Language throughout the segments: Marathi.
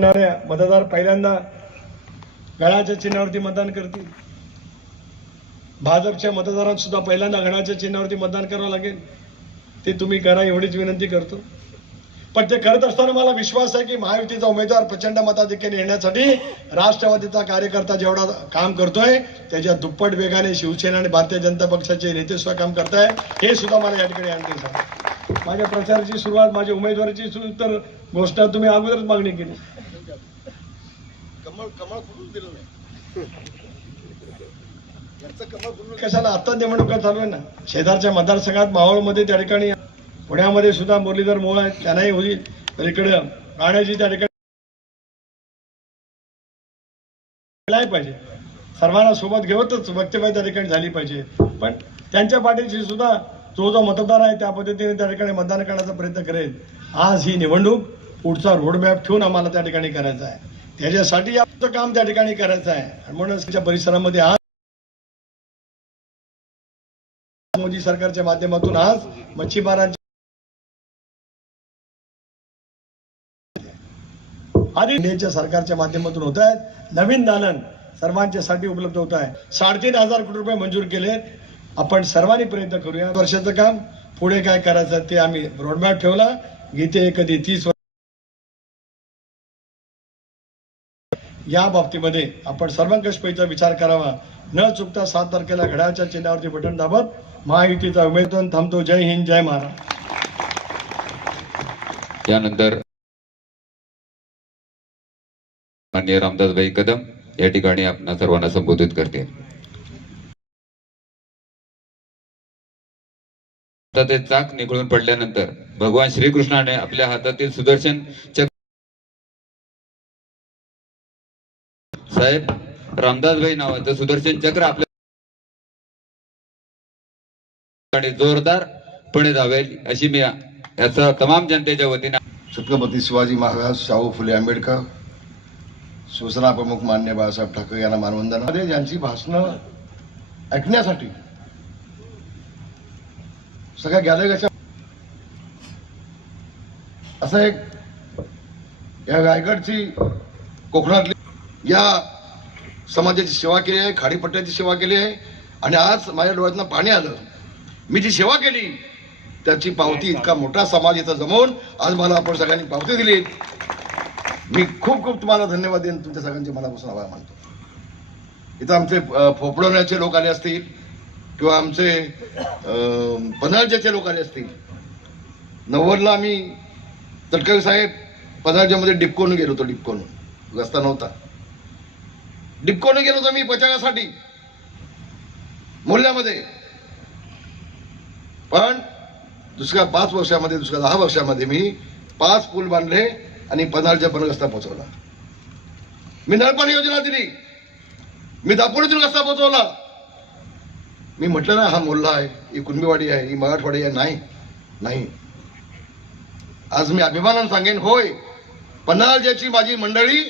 मतदार पहिल्यांदा गळाच्या चिन्हावरती मतदान करतील. भाजपच्या मतदारांना सुद्धा पहिल्यांदा गळाच्या चिन्हावरती मतदान करावं लागेल. ते तुम्ही करा एवढीच विनंती करतो. पण ते करत असताना मला विश्वास आहे की महायुतीचा उमेदवार प्रचंड मताधिक्याने येण्यासाठी राष्ट्रवादीचा कार्यकर्ता जेवढा काम करतोय त्याच्या दुप्पट वेगाने शिवसेना आणि भारतीय जनता पक्षाचे नेते सुद्धा काम करताय हे सुद्धा मला या ठिकाणी आणखी सांगा. माझ्या प्रचाराची सुरुवात माझ्या उमेदवाराची तर घोषणा तुम्ही अगोदरच मागणी केली. कमळ कमळ फुटून दिलं नाही. यांचं कमळ फुटून कशाला आता निवडणुका चालू आहे ना? शेजारच्या मतदारसंघात मावळमध्ये त्या ठिकाणी पुण्यामध्ये सुद्धा मुरलीधर मोळ आहेत. त्यांनाही होईल. तर इकडे राहण्याची त्या ठिकाणी पाहिजे. सर्वांना सोबत घेऊनच वक्तव्य त्या ठिकाणी झाली पाहिजे. पण त्यांच्या पाठीशी सुद्धा जो जो मतदार आहे त्या पद्धतीने त्या ठिकाणी मतदान करण्याचा प्रयत्न करेल. आज ही निवडणूक पुढचा रोडमॅप ठेवून आम्हाला त्या ठिकाणी करायचा आहे. त्याच्यासाठी आपलं काम त्या ठिकाणी करायचं आहे. आणि म्हणूनच त्याच्या परिसरामध्ये आज मोदी सरकारच्या माध्यमातून आज मच्छीमारांच्या आधी इंडियाच्या सरकारच्या माध्यमातून होत आहेत. नवीन दालन सर्वांच्यासाठी उपलब्ध होत आहे. साडेतीन हजार कोटी रुपये मंजूर केले आपण सर्वांनी प्रयत्न करूया वर्षाचं काम पुढे काय करायचं ते आम्ही रोडमॅप ठेवला. गीते कधी तीस या बाबतीमध्ये आपण सर्वंकषपैचा विचार करावा. न चुकता सात तारखेला घड्याळच्या चिन्हावरती बटन दाबत महायुतीचा उमेदवार थांबतो. जय हिंद जय महाराष्ट्र. यानंतर माननीय रामदासभाई कदम या ठिकाणी आपण सर्वांना संबोधित करते. ते चाक निघळून पडल्यानंतर भगवान श्रीकृष्णाने आपल्या हातातील सुदर्शन साहेब रामदासभाई नावाचं सुदर्शन चक्र आपल्या आणि जोरदारपणे धावेल अशी मी याचा तमाम जनतेच्या वतीने छत्रपती शिवाजी महाराज शाहू फुले आंबेडकर शिवसेना प्रमुख मान्य बाळासाहेब ठाकरे यांना मानवंदना यांची भाषणं ऐकण्यासाठी सगळ्या गॅलरीच्या असं एक या रायगडची कोकणातली या समाजाची सेवा केली आहे खाडीपट्ट्याची सेवा केली आहे. आणि आज माझ्या डोळ्यातनं पाणी आलं. मी जी सेवा केली त्याची पावती इतका मोठा समाज इथं जमवून आज मला आपण सगळ्यांनी पावती दिली. मी खूप खूप तुम्हाला धन्यवाद देईन तुमच्या सगळ्यांचे मनापासून आभार मानतो. इथं आमचे फोपडवण्याचे लोक आले असतील किंवा आमचे अ, लोक आले असतील. नव्वदला आम्ही तटकरे साहेब पन्हाळजेमध्ये डिपकोन गेलो होतो डिपकोन. रस्ता नव्हता. डिक्कोने गेलो होतो मी प्रचारासाठी मूल्यामध्ये. पण दुसऱ्या पाच वर्षामध्ये दुसऱ्या दहा वर्षामध्ये मी पाच पूल बांधले आणि पन्हाळच्या रस्ता पोहोचवला. मी नळपाणी योजना दिली. मी दापोलीतून रस्ता पोहोचवला. मी म्हटलं ना हा मोल्ला आहे ही कुणबीवाडी आहे ही मराठवाडी आहे नाही नाही. आज मी अभिमानानं सांगेन होय पन्हाळ्याची माझी मंडळी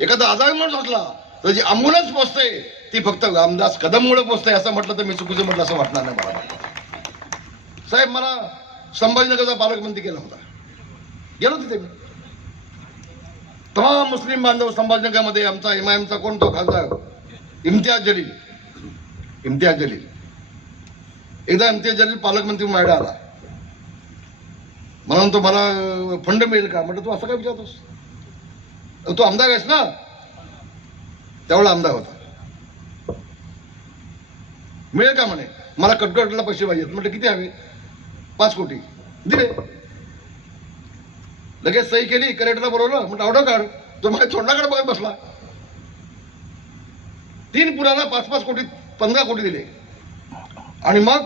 एखादा आजार म्हणून असला जी अँब्युलन्स पोचते ती फक्त रामदास कदममुळे पोचते असं म्हटलं तर मी चुकीचं म्हटलं असं वाटणार नाही मला. साहेब मला संभाजीनगरचा पालकमंत्री केला होता. गेलो तिथे मी. तमाम मुस्लिम बांधव संभाजीनगरमध्ये आमचा एमआयएमचा कोण तो खासदार इम्तियाज जलील. इम्तियाज जलील. एकदा इम्तियाज जलील पालकमंत्री मायडा आला. मला तो मला फंड मिळेल का? म्हटलं तू असं काय विचारतोस? तू आमदार आहेस ना? त्यावेळेला आमदार होता. मिळेल का म्हणे? मला कटकटला पैसे पाहिजेत. म्हटलं किती हवे? पाच कोटी. दिले. लगेच सही केली कलेक्टरला बोलवलं. म्हटलं ऑर्डर काढ. तो माझ्या तोंडाकडे बघत बसला. तीन पुराला पाच पाच कोटी पंधरा कोटी दिले. आणि मग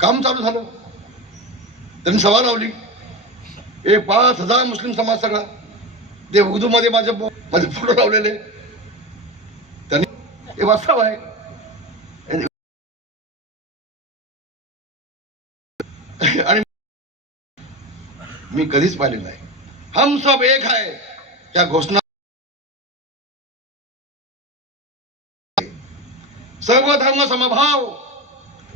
काम चालू झालं. त्यांनी सभा लावली. ए पाच हजार मुस्लिम समाज सगळा. ते उर्दू मध्ये माझे माझे फोटो लावलेले. त्यांनी हे वास्तव आहे. आणि मी कधीच पाहिले नाही. हम सब एक आहे. त्या घोषणा सर्व धर्म समभाव.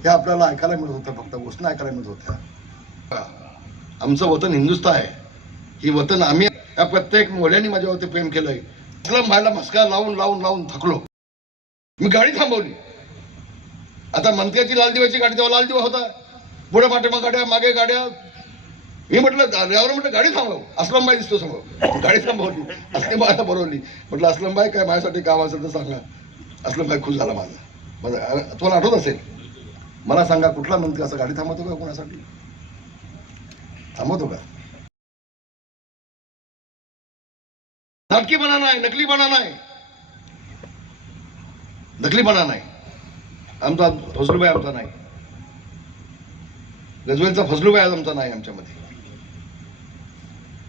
हे आपल्याला ऐकायला मिळत होतं. फक्त घोषणा ऐकायला मिळत होत्या. आमचं वतन हिंदुस्थान आहे. ही वतन आम्ही या प्रत्येक मोल्याने माझ्यावरती प्रेम केलंय. असलम भाईला मस्का लावून लावून लावून थकलो. मी गाडी थांबवली. आता मंत्र्याची लाल दिव्याची गाडी तेव्हा लाल दिवा होता. पुढे पाठीमाग गाड्या मागे गाड्या. मी म्हटलं यावर म्हटलं गाडी थांबव. असलमबाई दिसतो समोर. गाडी थांबवली. असलमबाईला बरवली म्हटलं असलमबाई काय माझ्यासाठी काम असेल तर सांगा. असलमबाई खुश झाला माझा. माझा तुम्हाला आठवत असेल? मला सांगा कुठला मंत्री असं गाडी थांबवतो का कोणासाठी? थांबवतो का? नाटकी बना नाही नकली बना नाही. नकली बना नाही. आमचा फजलूबाई आमचा नाही. गजवेलचा फजलूबाई आज आमचा नाही आमच्यामध्ये.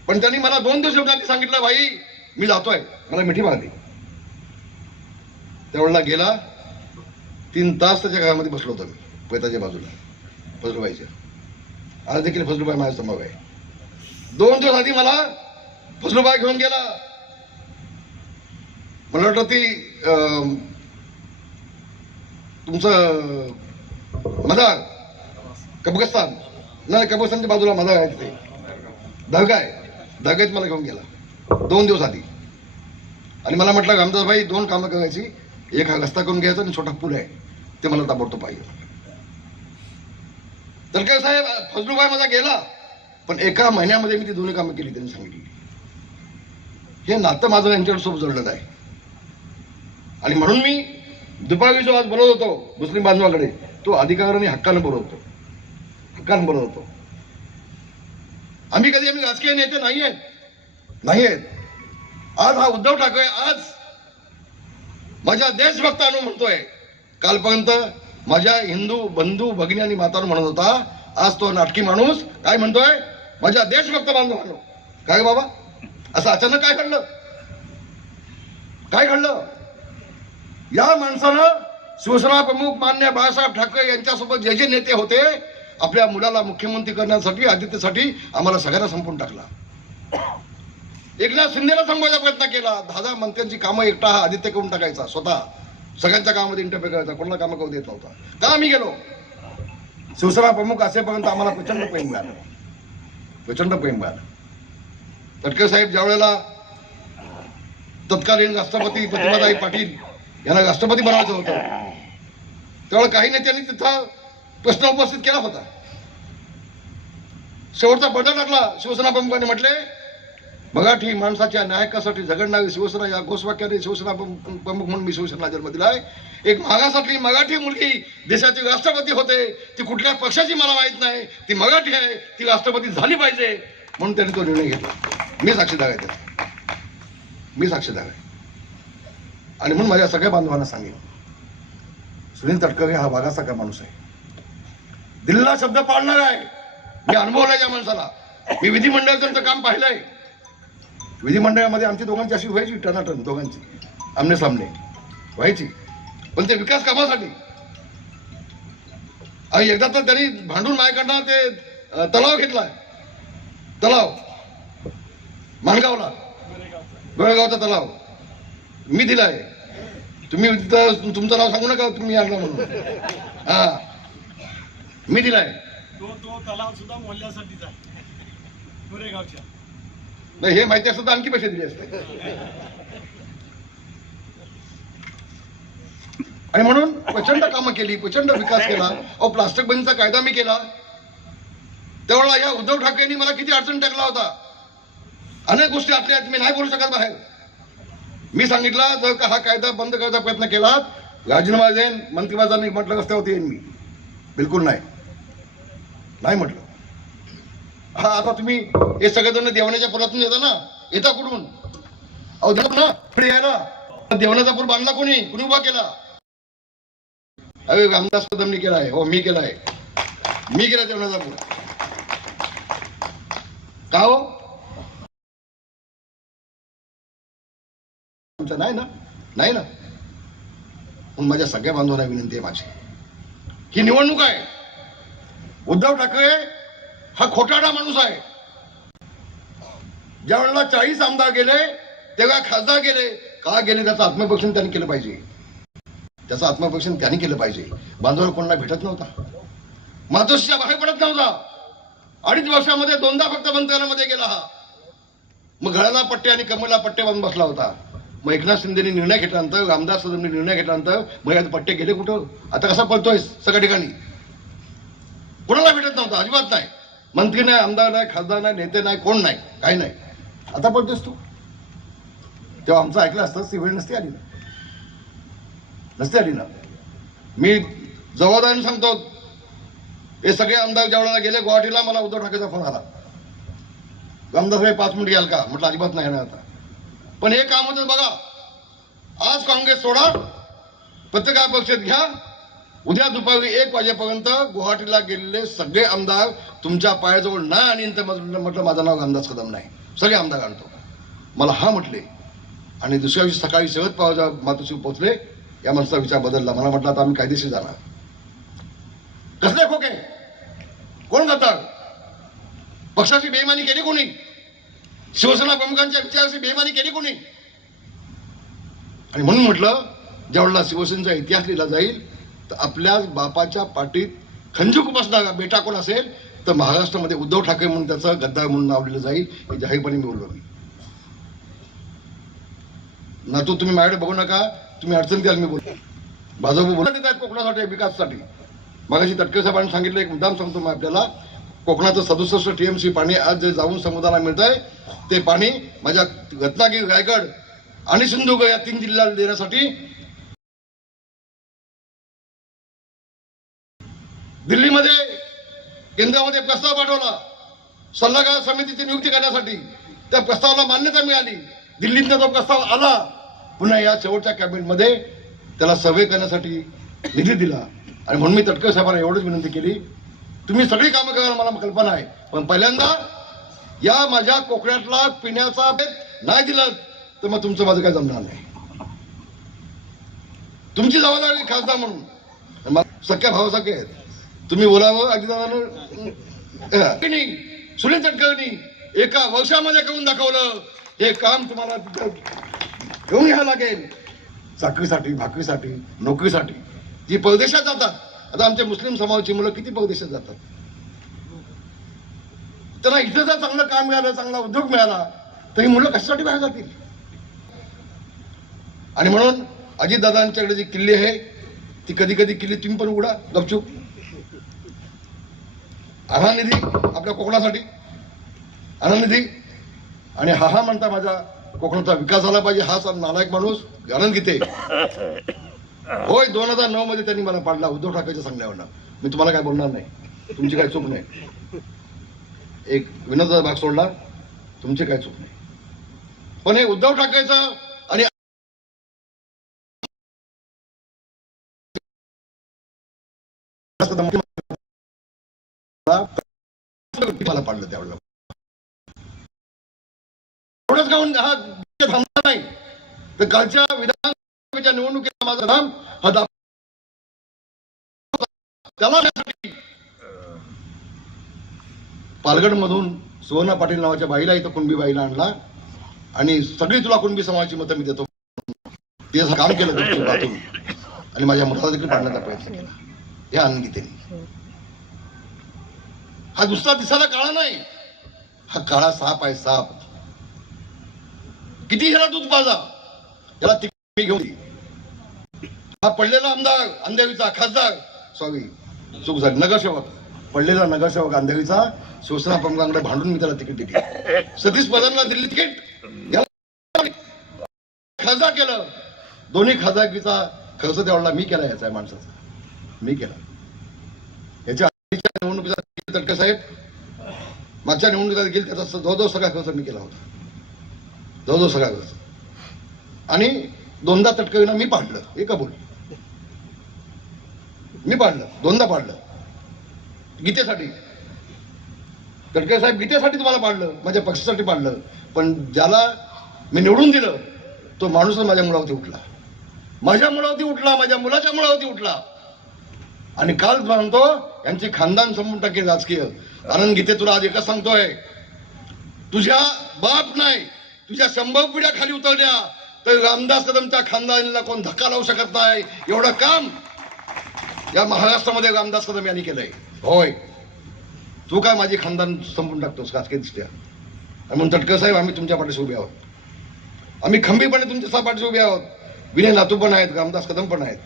पण त्यांनी मला दोन दिवस आधी सांगितलं भाई मी जातोय. मला मिठी मागली. त्यावेळेला गेला. तीन तास त्याच्या घरामध्ये बसलो होतो मी पैताच्या बाजूला फजलूबाईच्या. आज देखील फजलूबाई माझ्यासमोर आहे. दोन दिवस आधी मला फजलूबाई घेऊन गेला. मला वाटतं ती तुमचं मदार कबगस्तान नाही कबगस्तानच्या बाजूला मदार आहे तिथे. दहगा आहे. धगेत मला घेऊन गेला. दोन दिवस आधी. आणि मला म्हटलं रामदास भाई दोन कामं करायची. एक हा रस्ता करून घ्यायचा आणि छोटा पूल आहे. ते मला ताबडतोब पाहिजे. काय साहेब फजलूभाई माझा गेला. पण एका महिन्यामध्ये मी ती दोन्ही कामं केली त्यांनी सांगितली. हे नातं माझं यांच्यासोबत जोडलेलं आहे. आणि म्हणून मी दुपारी जो आज बोलवत होतो मुस्लिम बांधवाकडे तो अधिकाराने हक्कानं बोलवतो हक्कानं बोलवतो आम्ही कधी आम्ही राजकीय नेते नाही आहेत. नाही आहेत. आज हा उद्धव ठाकरे आज माझ्या देशभक्तानं म्हणतोय. कालपर्यंत माझ्या हिंदू बंधू भगिनी आणि मातानं म्हणत होता आज तो नाटकी माणूस काय म्हणतोय? माझ्या देशभक्त बांधवांनो. काय बाबा? असं अचानक काय घडलं? काय घडलं? या माणसानं शिवसेना प्रमुख मान्य बाळासाहेब ठाकरे यांच्यासोबत जे जे नेते होते आपल्या मुलाला मुख्यमंत्री करण्यासाठी आदित्यसाठी आम्हाला सगळ्यांना संपून टाकला. एकनाथ शिंदेला संपवायचा प्रयत्न केला. दहा दहा मंत्र्यांची कामं एकटा हा आदित्य करून टाकायचा स्वतः. सगळ्यांच्या कामामध्ये इंटरफेअर करायचा कोणाला कामं करू देत नव्हता. का आम्ही गेलो? शिवसेना प्रमुख असेपर्यंत आम्हाला प्रचंड प्रेम मिळालं. प्रचंड प्रेम मिळालं. तटकर साहेब ज्यावेळेला तत्कालीन राष्ट्रपती प्रतिभाताई पाटील यांना राष्ट्रपती बनवायचं होतं. त्यावेळेला काही नेत्यांनी तिथं प्रश्न उपस्थित केला होता. शेवटचा बदल टाकला. शिवसेना प्रमुखांनी म्हटले मराठी माणसाच्या न्यायकासाठी झगडणारी शिवसेना या घोषवाक्याने शिवसेना प्रमुख म्हणून मी शिवसेना जन्म दिलाय. एक महाराष्ट्रातली मराठी मुलगी देशाची राष्ट्रपती होते. ती कुठल्या पक्षाची मला माहीत नाही. ती मराठी आहे. ती राष्ट्रपती झाली पाहिजे. म्हणून त्यांनी तो निर्णय घेतला. मी साक्षीदार आहे त्याचा. मी साक्षीदार आहे. आणि म्हणून माझ्या सगळ्या बांधवांना सांगेन सुनील तटकरे हा भागासारखा माणूस आहे. दिल्लीला शब्द पाळणार आहे. मी अनुभवलाय या माणसाला. मी विधिमंडळाचं काम पाहिलंय. विधिमंडळामध्ये आमची दोघांची अशी व्हायची टनाटन दोघांची आमने सामने व्हायची. पण ते विकास कामासाठी. आणि एकदा तर त्यांनी भांडून माझ्याकडनं ते तलाव घेतलाय. तलाव. माणगावला गोळेगावचा तलाव. मी दिलाय तुम्ही तिथं तुमचं नाव सांगू नका तुम्ही आणला म्हणून. हा. मी दिलाय तो तो तलाव सुद्धा मोहल्ल्यासाठीच आहे. गोरेगावच्या नाही हे माहिती असतं तर आणखी पैसे दिले असते. आणि म्हणून प्रचंड कामं केली प्रचंड विकास केला. अहो प्लास्टिक बंदीचा कायदा मी केला. त्यावेळेला या उद्धव ठाकरेंनी मला किती अडचण टाकला होता. अनेक गोष्टी आहेत मी नाही बोलू शकत बाहेर. मी सांगितलं जर का हा कायदा बंद करायचा प्रयत्न केला राजीनामा देईन मंत्रिपदांनी म्हटलं रस्त्यावरती येईन मी. बिलकुल नाही. नाही म्हटलं. हा आता तुम्ही हे सगळेजण देवण्याच्या पुरातून येता ना? येता कुठून? अहो ना पुढे आहे ना देवण्याचा पूर बांधला कोणी? कुणी उभा केला? अरे रामदास कदमनी केला आहे. हो मी केला आहे. मी केला देवण्याचा पूर. का हो? आमचं नाही ना? नाही ना? म्हणून माझ्या सगळ्या बांधवांना विनंती आहे माझी. ही निवडणूक आहे. उद्धव ठाकरे हा खोटाडा माणूस आहे. ज्या वेळेला चाळीस आमदार गेले तेव्हा खासदार गेले का गेले त्याचं आत्मपक्षण त्यांनी केलं पाहिजे. त्याचं आत्मपक्षण त्यांनी केलं पाहिजे. बांधवाला कोणाला भेटत नव्हता. मातोश्रीच्या बाहेर पडत नव्हता. अडीच वर्षामध्ये दोनदा फक्त मंत्रालयामध्ये गेला हा. मग घराला पट्टे आणि कमरला पट्टे बांधून बसला होता. एकनाथ शिंदेनी निर्णय घेतल्यानंतर रामदास कदमनी निर्णय घेतल्यानंतर मग यात पट्टे गेले कुठं? आता कसा पळतोय सगळ्या ठिकाणी? कोणाला भेटत नव्हता? अजिबात नाही. मंत्री नाही आमदार नाही खासदार नाही नेते नाही कोण नाही काही नाही. आता पळतोयस तू. तेव्हा आमचं ऐकलं असतं ती वेळ नसती आली ना. नसते आली ना. मी जबाबदारीने सांगतो हे सगळे आमदार ज्यावेळेला गेले गुवाहाटीला मला उद्धव ठाकरेचा फोन आला. रामदास भाई पाच मिनिट याल का? म्हटलं अजिबात नाही येणार आता. पण हे काम होतं बघा. आज काँग्रेस सोडा पत्रकार परिषद घ्या. उद्या दुपारी एक वाजेपर्यंत गुवाहाटीला गेलेले सगळे आमदार तुमच्या पायाजवळ नाही आणि तर म्हटलं म्हटलं माझं नाव रामदास कदम नाही. सगळे आमदार आणतो. मला हा म्हटले. आणि दुसऱ्या दिवशी सकाळी शरद पवार मातोश्री पोहोचले. या माणसाचा विचार बदलला. मला म्हटलं आता आम्ही कायदेशीर जाणार. कसले खोके? कोण करतात? पक्षाची बेईमानी केली कोणी? शिवसेना प्रमुखांच्या इतिहासाची बेमानी केली कोणी? आणि म्हणून म्हटलं ज्यावेळेला शिवसेनेचा इतिहास लिहिला जाईल तर आपल्या बापाच्या पाठीत खंजूक बसणारा बेटा कोण असेल तर महाराष्ट्रामध्ये उद्धव ठाकरे म्हणून त्याचं गद्दार म्हणून नाव लिहिलं जाईल हे जाहीरपणे मी बोललो मी ना तो तुम्ही माझ्याकडे बघू नका तुम्ही अडचण द्याल मी बोलतो. भाजप बोलत येत आहेत कोकणासाठी विकाससाठी? मागाशी तटके साहेबांनी सांगितलं एक मुद्दाम सांगतो मी आपल्याला कोकणाचं सदुसष्ट टीएमसी पाणी आज जे जाऊन समुद्राला मिळत आहे ते पाणी माझ्या रत्नागिरी रायगड आणि सिंधुदुर्ग या तीन जिल्ह्याला देण्यासाठी दिल्लीमध्ये केंद्रामध्ये प्रस्ताव पाठवला. सल्लागार समितीची नियुक्ती करण्यासाठी. त्या प्रस्तावाला मान्यता मिळाली. दिल्लीतनं तो प्रस्ताव आला. पुन्हा या शेवटच्या कॅबिनेटमध्ये त्याला सर्वे करण्यासाठी निधी दिला. आणि म्हणून मी तटकर साहेबांना एवढंच विनंती केली. तुम्ही सगळी कामं करायला मला कल्पना आहे. पण पहिल्यांदा या माझ्या कोकणातला पिण्याचा नाही दिलं तर मग तुमचं माझं काय जमणार नाही. तुमची जबाबदारी खासदार म्हणून. सख्या भावासारखे आहेत. तुम्ही बोलावं अगदी सुनील तटकरनी एका वर्षामध्ये करून दाखवलं हे काम तुम्हाला घेऊन घ्यावं लागेल. चाकरीसाठी भाकरीसाठी नोकरीसाठी. जी परदेशात जातात. आता आमच्या मुस्लिम समाजाची मुलं किती परदेशात जातात? त्यांना इथं जर चांगलं काम मिळालं चांगला उद्योग मिळाला तर ही मुलं कशासाठी बाहेर जातील? आणि म्हणून अजितदादांच्याकडे जी किल्ली आहे ती कधी कधी किल्ली तुम्ही पण उघडा गपचूप. आनंद निधी आपल्या कोकणासाठी. आनंद निधी आणि हा हा म्हणता माझा कोकणाचा विकास झाला पाहिजे हा सा- नालायक माणूस आनंद गीते होय दोन हजार नऊ मध्ये त्यांनी मला पाडला. उद्धव ठाकरेच्या सांगण्यावर मी तुम्हाला काय बोलणार नाही. तुमची काय चूक नाही. एक विनोदाचा भाग सोडला. तुमची काय चूक नाही. पण हे उद्धव ठाकरेचं आणि मला पाडलं त्यावेळेला. एवढंच काहून हा थांबला नाही. तर कालच्या विधानसभेच्या निवडणुकीचा माझं नाम हा दाब- त्याला पालघरमधून सुवर्णा पाटील नावाच्या बाईला इथं कुणबी बाईला आणला आणि सगळी तुला कुणबी समाजाची मतं मी देतो. ते काम केलं आणि माझ्या मुलाला देखील पाडण्याचा प्रयत्न केला. हे आनंदगीतेने हा दुसरा दिसायला काळा नाही. हा काळा साप आहे साप. किती ह्याला दूध पाजा? याला तिकडे घेऊन हा पडलेला आमदार अंधेरीचा खासदार. सॉरी चूक झाली. नगरसेवक. पडलेला नगरसेवक अंधेरीचा शिवसेना प्रमुखांकडे भांडून मी त्याला तिकीट दिली. सतीश प्रधानला दिली तिकीट. खासदार केलं. दोन्ही खासदारकीचा खर्च त्यावेळेला मी केला याचा माणसाचा. मी केला. याच्या आधीच्या निवडणुकीचा तटके साहेब. मागच्या निवडणुकीला देखील त्याचा जवळजवळ सगळा खर्च मी केला होता. जवळजवळ सगळा खर्च आणि दोनदा तटकरीनं मी पाडलं हे कबूल मी पाडलं दोनदा पाडलं. गीतेसाठी. गडकरी साहेब गीतेसाठी तुम्हाला पाडलं माझ्या पक्षासाठी पाडलं. पण ज्याला मी निवडून दिलं तो माणूसच माझ्या मुलावरती उठला. माझ्या मुलावरती उठला माझ्या मुलाच्या मुलावरती उठला. आणि काल म्हणतो यांची खानदान संपून टाके राजकीय. आनंद गीते तुला आज एकच सांगतोय. तुझ्या बाप नाही तुझ्या शंभर पिढ्या खाली उतरल्या तर रामदास कदमच्या खानदानीला कोण धक्का लावू शकत नाही. एवढं काम या महाराष्ट्रामध्ये रामदास कदम यांनी केलंय. होय. तू काय माझी खानदान संपून टाकतोस राजकीय दिसत्या आणि म्हणून तटकर साहेब आम्ही तुमच्या पाठीशी उभे आहोत. आम्ही खंबीरपणे तुमच्या पाठीशी उभे आहोत. विनय नातू पण आहेत रामदास कदम पण आहेत.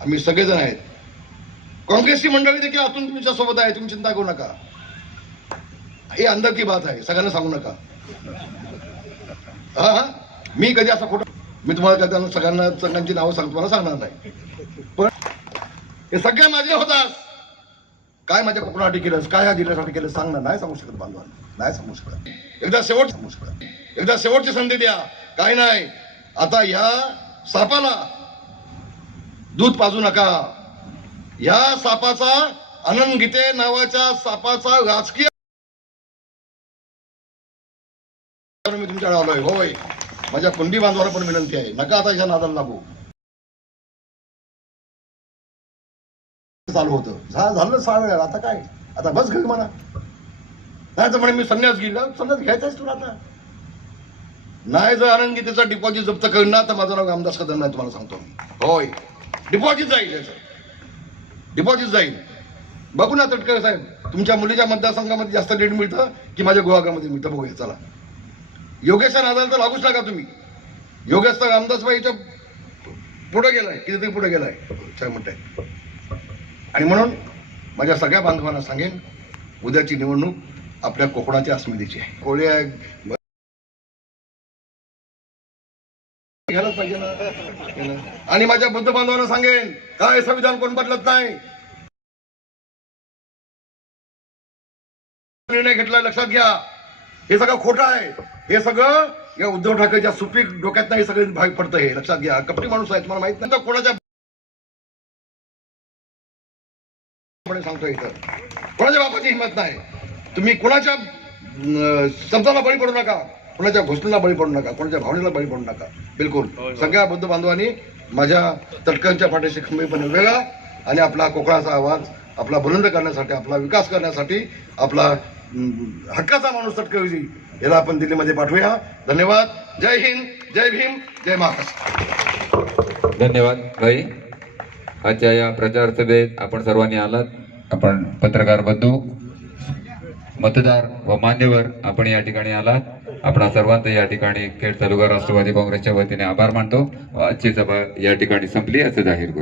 आम्ही सगळेजण आहेत. काँग्रेसची मंडळी देखील आतून तुमच्यासोबत आहे तुम्ही चिंता करू नका. हे अंदर की बात आहे सगळ्यांना सांगू नका. हा हा. मी कधी असं खोटा मी तुम्हाला सगळ्यांना सगळ्यांची नावं सांगतो मला सांगणार नाही. पण हे सगळे माझे होतात. काय माझ्या कोकणासाठी केलंस? काय या जिल्ह्यासाठी केलं सांग ना. नाही सांगू शकत बांधवांना. नाही सांगू शकत. एकदा शेवट सांगू शकत. एकदा शेवटची संधी द्या. काय नाही. आता ह्या सापाला दूध पाजू नका. या सापाचा आनंद गीते नावाच्या सापाचा राजकीय मी तुमच्याकडे आलोय. होय. माझ्या कुंडी बांधवाला पण विनंती आहे. नका आता ह्या नादाला लागू. चालू होतं. झा- झालं सहा वेळा आता काय? आता बस घरी म्हणा नाही तर म्हणे मी संन्यास गेला संन्यास घ्यायचाच तुला आता. नाही जर आनंद गीतेचा डिपॉझिट जप्त करणार तर माझं नाव रामदास कदम नाही तुम्हाला सांगतो मी. होय. डिपॉझिट जाईल याचं डिपॉझिट जाईल. बघू ना तटकर साहेब तुमच्या मुलीच्या मतदारसंघामध्ये जास्त डेट मिळतं की माझ्या गुहागामध्ये मिळतं? बघूया चला. योगेशच्या नादाला तर लागूच नका तुम्ही. योगेश तर रामदासबाईच्या पुढे गेलाय कितीतरी पुढे गेलाय. काय म्हणताय. आणि म्हणून माझ्या सगळ्या बांधवांना सांगेन उद्याची निवडणूक आपल्या कोकणाच्या अस्मितेची आहे. कोळी आहे घ्यायलाच पाहिजे ना. आणि माझ्या बुद्ध बांधवांना सांगेन काय संविधान कोण बदलत नाही. निर्णय घेतला लक्षात घ्या. हे सगळं खोटं आहे. हे सगळं या उद्धव ठाकरेच्या सुपीक डोक्यात नाही सगळं भाग पडतं हे. लक्षात घ्या. कपटी माणूस आहेत तुम्हाला माहीत नाही. कोणाच्या सांगतो इथं. कोणाच्या बापाची हिंमत नाही. तुम्ही कोणाच्या शब्दाला बळी पडू नका. कोणाच्या घोषणेला बळी पडू नका. कोणाच्या भावनेला बळी पडू नका. बिलकुल. सगळ्या बुद्ध बांधवांनी माझ्या तटकांच्या पाठीशी खंबीरपणे वेगळा आणि आपला कोकणाचा आवाज आपला बुलंद करण्यासाठी आपला विकास करण्यासाठी आपला अं, हक्काचा माणूस तटकवी याला आपण दिल्लीमध्ये पाठवूया. धन्यवाद. जय हिंद. जय भीम. जय महाराष्ट्र. धन्यवाद भाई. आजच्या या प्रचार सभेत आपण सर्वांनी आलात. आपण पत्रकार बंधू मतदार व मान्यवर आपण या ठिकाणी आलात. आपणा सर्वांचं या ठिकाणी खेड तालुका राष्ट्रवादी काँग्रेसच्या वतीने आभार मानतो व आजची सभा या ठिकाणी संपली असं जाहीर करतो